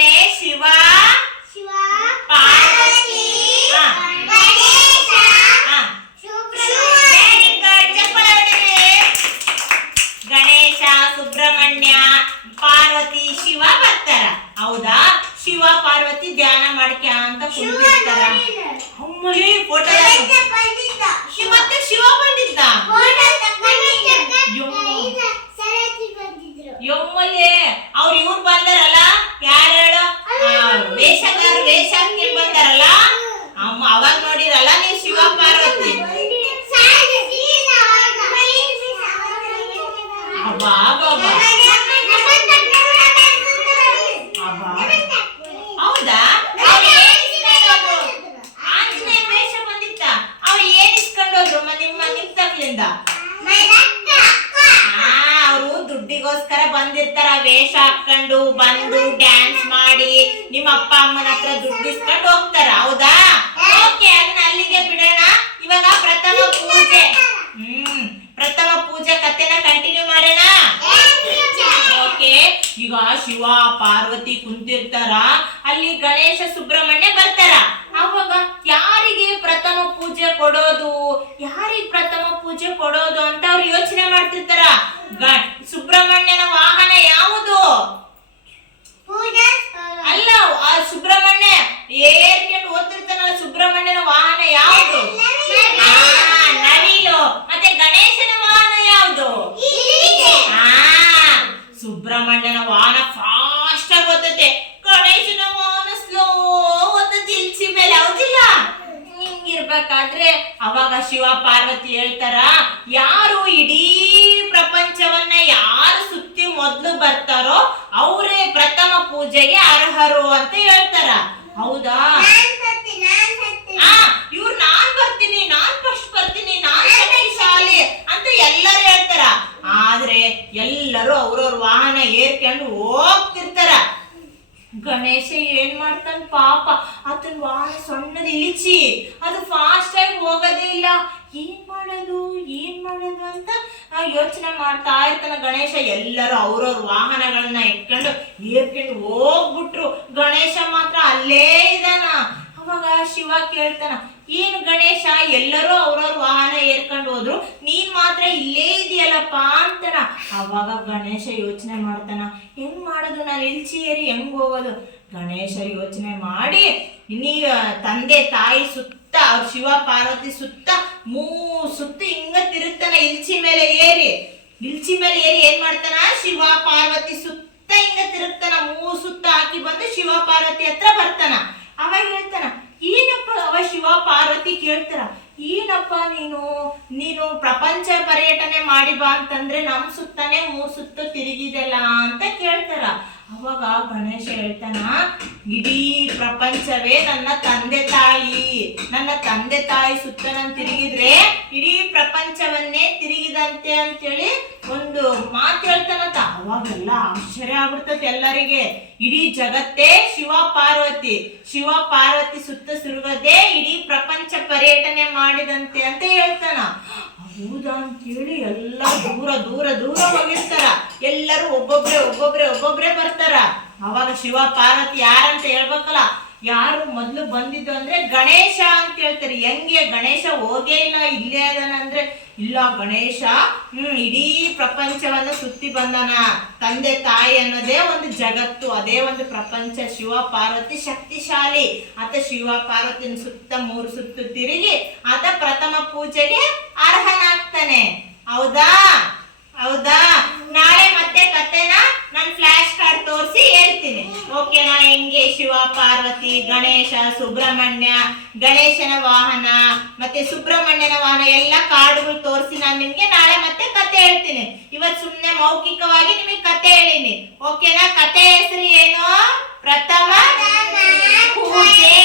ಹೇಳ್ತಾರೆ ಶಿವ ಪಾರ್ವತಿ ಗಣೇಶ ಸುಬ್ರಹ್ಮಣ್ಯ ಪಾರ್ವತಿ ಶಿವ ಬರ್ತಾರ. ಹೌದಾ? ಶಿವ ಪಾರ್ವತಿ ಧ್ಯಾನ ಮಾಡ್ಕ್ಯಾ ಅಂತ ಕುಂತಿರ್ತಾರ. ಅಮ್ಮಲಿ ಫೋಟೋ ಮತ್ತೆ ಶಿವ ಬಂದಿದ್ದ. ಯಮ್ಮಲೆ ಅವ್ರು ಇವ್ರು ಬಂದಾರಲ್ಲ, ಯಾರು ಹೇಳು? ವೇಷಗಾರ ವೇಷ ಹಾಕಿ ಬಂದಾರಲ್ಲ, ಅಮ್ಮ ಅವಾಗ ನೋಡಿರಲ್ಲ ನೀವು ಶಿವ ಪಾರ್ವತಿ. ಅಬ್ಬಾ ಬಾಬಾ, ಹೌದಾ? ಆಂಜನೇಯ ವೇಷ ಬಂದಿತ್ತ. ಅವ್ರು ಏನ್ ಇಸ್ಕೊಂಡು ಹೋದ್ರು ನಿಮ್ ತಕ್ಲಿಂದ? ಅವರು ದುಡ್ಡಿಗೋಸ್ಕರ ಬಂದಿರ್ತಾರ. ವೇಷ ಹಾಕೊಂಡು ಬಂದು ಡ್ಯಾನ್ಸ್ ಮಾಡಿ ನಿಮ್ಮ ಅಪ್ಪ ಅಮ್ಮನ ಹತ್ರ ದುಡ್ಡು ಇಸ್ಕೊಂಡು ಹೋಗ್ತಾರ. ಹೌದಾ? ಓಕೆ, ಅದನ್ನ ಅಲ್ಲಿಗೆ ಬಿಡೋಣ. ಇವಾಗ ಪ್ರಥಮ ಪೂಜೆ ಪ್ರಥಮ ಪೂಜೆ ಕಥೆನ ಕಂಟಿನ್ಯೂ ಮಾಡೋಣ. ಓಕೆ, ಈಗ ಶಿವ ಪಾರ್ವತಿ ಕುಂತಿರ್ತಾರ. ಅಲ್ಲಿ ಗಣೇಶ ಸುಬ್ರಹ್ಮಣ್ಯ ಬರ್ತಾರ. ಅವಾಗ ಯಾರಿಗೆ ಪ್ರಥಮ ಪೂಜೆ ಕೊಡೋದು, ಯಾರಿಗೆ ಪ್ರಥಮ ಪೂಜೆ ಕೊಡೋದು ಅಂತ ಅವ್ರು ಯೋಚನೆ ಮಾಡ್ತಿರ್ತಾರ. ಸುಬ್ರಹ್ಮಣ್ಯನ ವಾಹನ ಯಾವುದು? ಅಲ್ಲ, ಆ ಸುಬ್ರಹ್ಮಣ್ಯ ಏರ್ಕೊಂಡು ಓದ್ತಿರ್ತಾನಲ್ಲ, ಸುಬ್ರಹ್ಮಣ್ಯನ ವಾಹನ ಯಾವುದು? ನವಿಲು. ಮತ್ತೆ ಗಣೇಶನ ವಾಹನ ಯಾವುದು? ಸುಬ್ರಹ್ಮಣ್ಯನ ವಾಹನ ಫಾಸ್ಟ್ ಆಗಿ ಓದತ್ತೆ, ಗಣೇಶನ ವಾಹನ ಸ್ಲೋ ಓದತ್ತೆ ಇಲ್ಚಿ ಮೇಲೆ. ಹೌದಿಲ್ಲ? ಹಿಂಗಿರ್ಬೇಕಾದ್ರೆ ಅವಾಗ ಶಿವ ಪಾರ್ವತಿ ಹೇಳ್ತಾರ, ಯಾರು ಇಡೀ ಪ್ರಪಂಚವನ್ನ ಯಾರು ಸುತ್ತಿ ಮೊದ್ಲು ಬರ್ತಾರೋ ಅವರೇ ಪ್ರಥಮ ಪೂಜೆಗೆ ಅರ್ಹರು ಅಂತ ಹೇಳ್ತಾರ. ಹೌದಾ? ಇವ್ರು ನಾನ್ ಬರ್ತೀನಿ, ನಾನ್ ಫಸ್ಟ್ ಬರ್ತೀನಿ, ನಾನ್ ಶಕ್ತಿಶಾಲಿ ಅಂತ ಎಲ್ಲರೂ ಹೇಳ್ತಾರ. ಆದ್ರೆ ಎಲ್ಲರೂ ಅವ್ರವ್ರ ವಾಹನ ಏರ್ಕೊಂಡು ಹೋಗ್ತಿರ್ತಾರ. ಗಣೇಶ ಏನ್ ಮಾಡ್ತಾನ ಪಾಪ, ಆತನ ವಾಹನ ಸಣ್ಣದ ಇಳಿಚಿ ಅದು ಫಾಸ್ಟ್ ಆಗಿ ಹೋಗೋದೇ ಇಲ್ಲ. ಏನ್ ಮಾಡೋದು ಅಂತ ಯೋಚನೆ ಮಾಡ್ತಾ ಇರ್ತಾನ ಗಣೇಶ. ಎಲ್ಲರೂ ಅವ್ರವ್ರ ವಾಹನಗಳನ್ನ ಇಟ್ಕೊಂಡು ಏರ್ಕೊಂಡು ಹೋಗ್ಬಿಟ್ರು. ಗಣೇಶ ಮಾತ್ರ ಅಲ್ಲೇ ಇದಾನ. ಅವಾಗ ಶಿವ ಕೇಳ್ತಾನ, ಏನು ಗಣೇಶ, ಎಲ್ಲರೂ ಅವ್ರವ್ರ ವಾಹನ ಏರ್ಕೊಂಡು ಹೋದ್ರು, ನೀನ್ ಮಾತ್ರ ಇಲ್ಲೇ ಇದೆಯಲ್ಲಪ್ಪ ಅಂತಾನ. ಅವಾಗ ಗಣೇಶ ಯೋಚನೆ ಮಾಡ್ತಾನ, ಹೆಂಗ್ ಮಾಡೋದು, ನಾನು ಇಲ್ಚಿ ಏರಿ ಹೆಂಗ್ ಹೋಗೋದು? ಗಣೇಶ ಯೋಚನೆ ಮಾಡಿ ತಂದೆ ತಾಯಿ ಸುತ್ತ, ಅವ್ರ ಶಿವ ಪಾರ್ವತಿ ಸುತ್ತ ಸುತ್ತ ಹಿಂಗ ತಿರುಗ್ತಾನ. ಇಲ್ಚಿ ಮೇಲೆ ಏರಿ ಏನ್ ಮಾಡ್ತಾನ, ಶಿವ ಪಾರ್ವತಿ ಸುತ್ತ ಹಿಂಗ ತಿರುಗ್ತಾನ. ಸುತ್ತ ಹಾಕಿ ಬಂದು ಶಿವ ಪಾರ್ವತಿ ಹತ್ರ ಬರ್ತಾನ. ಅವಾಗ ಹೇಳ್ತಾನ, ಏನಪ್ಪ? ಅವ ಶಿವ ಪಾರ್ವತಿ ಕೇಳ್ತಾರ, ಏನಪ್ಪ ನೀನು ಪ್ರಪಂಚ ಪರ್ಯಟನೆ ಮಾಡಿ ಬಾ ಅಂತಂದ್ರೆ ನಮ್ ಸುತ್ತಾನೆ 3 ಸುತ್ತು ತಿರುಗಿದೆಲ್ಲ ಅಂತ ಕೇಳ್ತಾರ. ಅವಾಗ ಗಣೇಶ ಹೇಳ್ತಾನ, ಇಡೀ ಪ್ರಪಂಚವೇ ನನ್ನ ತಂದೆ ತಾಯಿ ಸುತ್ತ ನಾನು ತಿರುಗಿದ್ರೆ ಇಡೀ ಪ್ರಪಂಚವನ್ನೇ ತಿರುಗಿದಂತೆ ಅಂತೇಳಿ ಒಂದು ಮಾತು ಹೇಳ್ತಾನಂತ. ಅವಾಗೆಲ್ಲ ಆಶ್ಚರ್ಯ ಆಗ್ಬಿಡ್ತದೆ ಎಲ್ಲರಿಗೆ. ಇಡೀ ಜಗತ್ತೇ ಶಿವ ಪಾರ್ವತಿ ಸುತ್ತ ಸುರುಗದೆ ಇಡೀ ಪ್ರಪಂಚ ಪರ್ಯಟನೆ ಮಾಡಿದಂತೆ ಅಂತ ಹೇಳ್ತಾನ. ಹೌದಾ ಅಂತೇಳಿ ಎಲ್ಲ ದೂರ ಹೋಗಿರ್ತಾರ. ಎಲ್ಲರೂ ಒಬ್ಬೊಬ್ರೆ ಬರ್ತಾರ. ಅವಾಗ ಶಿವ ಪಾರ್ವತಿ ಯಾರಂತ ಹೇಳ್ಬೇಕಲ್ಲ, ಯಾರು ಮೊದ್ಲು ಬಂದಿದ್ದು ಅಂದ್ರೆ ಗಣೇಶ ಅಂತ ಹೇಳ್ತಾರೆ. ಹೆಂಗೆ ಗಣೇಶ ಹೋಗೇ ಇಲ್ಲ, ಇಲ್ಲೇ ಅದನ ಅಂದ್ರೆ ಇಲ್ಲ, ಗಣೇಶ ಇಡೀ ಪ್ರಪಂಚವನ್ನ ಸುತ್ತಿ ಬಂದನ. ತಂದೆ ತಾಯಿ ಅನ್ನೋದೇ ಒಂದು ಜಗತ್ತು, ಅದೇ ಒಂದು ಪ್ರಪಂಚ. ಶಿವ ಪಾರ್ವತಿ ಶಕ್ತಿಶಾಲಿ. ಆತ ಶಿವ ಪಾರ್ವತಿನ ಸುತ್ತ 3 ಸುತ್ತು ತಿರುಗಿ ಆತ ಪ್ರಥಮ ಪೂಜೆಗೆ ಅರ್ಹನಾಗ್ತಾನೆ. ಹೌದಾ? ನಾಳೆ ಮತ್ತೆ ಕಥೆನ ನಾನು ಫ್ಲಾಶ್ ಕಾರ್ಡ್ ತೋರಿಸಿ ಹೇಳ್ತೀನಿ. ಓಕೆನಾ? ಹೆಂಗೆ ಶಿವ ಪಾರ್ವತಿ, ಗಣೇಶ, ಸುಬ್ರಹ್ಮಣ್ಯ, ಗಣೇಶನ ವಾಹನ ಮತ್ತೆ ಸುಬ್ರಹ್ಮಣ್ಯನ ವಾಹನ ಎಲ್ಲ ಕಾರ್ಡ್ಗಳು ತೋರಿಸಿ ನಾನು ನಿಮ್ಗೆ ನಾಳೆ ಮತ್ತೆ ಕಥೆ ಹೇಳ್ತೀನಿ. ಇವತ್ತು ಸುಮ್ಮನೆ ಮೌಖಿಕವಾಗಿ ನಿಮಗೆ ಕಥೆ ಹೇಳಿನಿ. ಓಕೆನಾ? ಕಥೆ ಹೆಸರು ಏನು? ಪ್ರಥಮ ಪೂಜೆ.